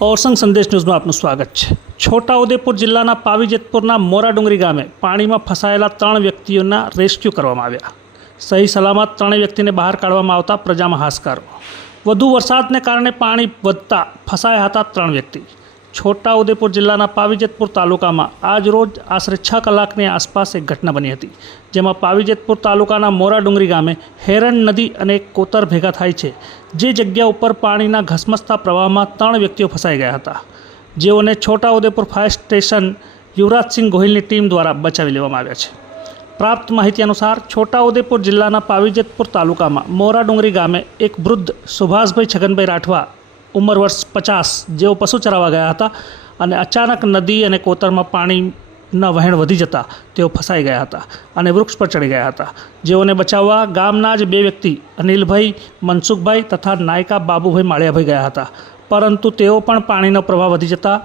ઓરસંગ સંદેશ ન્યૂઝમાં આપનું સ્વાગત છે. છોટાઉદેપુર જિલ્લાના પાવીજેતપુરના મોરાડુંગરી ગામે પાણીમાં ફસાયેલા ત્રણ વ્યક્તિઓના રેસ્ક્યુ કરવામાં આવ્યા. સહી સલામત ત્રણેય વ્યક્તિને બહાર કાઢવામાં આવતા પ્રજામાં હાશકારો વધુ વરસાદને કારણે પાણી વધતા ફસાયા હતા ત્રણ વ્યક્તિ. છોટાઉદેપુર જિલ્લાના પાવીજેતપુર તાલુકામાં આજ રોજ આશરે છ કલાકની આસપાસ એક ઘટના બની હતી, જેમાં પાવીજેતપુર તાલુકાના મોરાડુંગરી ગામે હેરણ નદી અને એક કોતર ભેગા થાય છે, જે જગ્યા ઉપર પાણીના ઘસમસતા પ્રવાહમાં ત્રણ વ્યક્તિઓ ફસાઈ ગયા હતા. જેઓને છોટાઉદેપુર ફાયર સ્ટેશન યુવરાજસિંહ ગોહિલની ટીમ દ્વારા બચાવી લેવામાં આવ્યા છે. પ્રાપ્ત માહિતી અનુસાર છોટાઉદેપુર જિલ્લાના પાવીજેતપુર તાલુકામાં મોરાડુંગરી ગામે એક વૃદ્ધ સુભાષભાઈ છગનભાઈ રાઠવા ઉંમર વર્ષ પચાસ જેઓ પશુ ચરાવવા ગયા હતા અને અચાનક નદી અને કોતરમાં પાણીના વહેણ વધી જતાં તેઓ ફસાઈ ગયા હતા અને વૃક્ષ પર ચડી ગયા હતા. જેઓને બચાવવા ગામના જ બે વ્યક્તિ, અનિલભાઈ, મનસુખભાઈ તથા નાયકા બાબુભાઈ માળિયાભાઈ ગયા હતા. પરંતુ તેઓ પણ પાણીનો પ્રવાહ વધી જતાં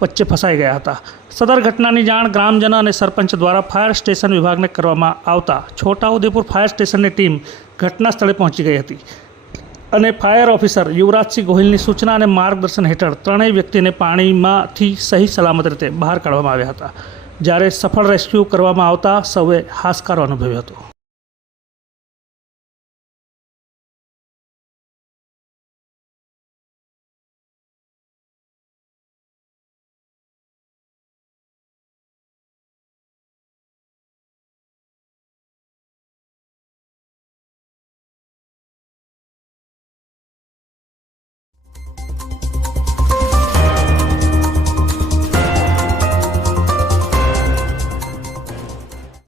વચ્ચે ફસાઈ ગયા હતા. સદર ઘટનાની જાણ ગ્રામજનો અને સરપંચ દ્વારા ફાયર સ્ટેશન વિભાગને કરવામાં આવતા છોટાઉદેપુર ફાયર સ્ટેશનની ટીમ ઘટના સ્થળે પહોંચી ગઈ હતી. અને ફાયર ઓફિસર યુવરાજસિંહ ગોહિલની સૂચના અને માર્ગદર્શન હેઠળ ત્રણેય વ્યક્તિને પાણીમાંથી સહી સલામત રીતે બહાર કાઢવામાં આવ્યા હતા. જ્યારે સફળ રેસ્ક્યુ કરવામાં આવતા સૌએ હાશકારો અનુભવ્યો હતો.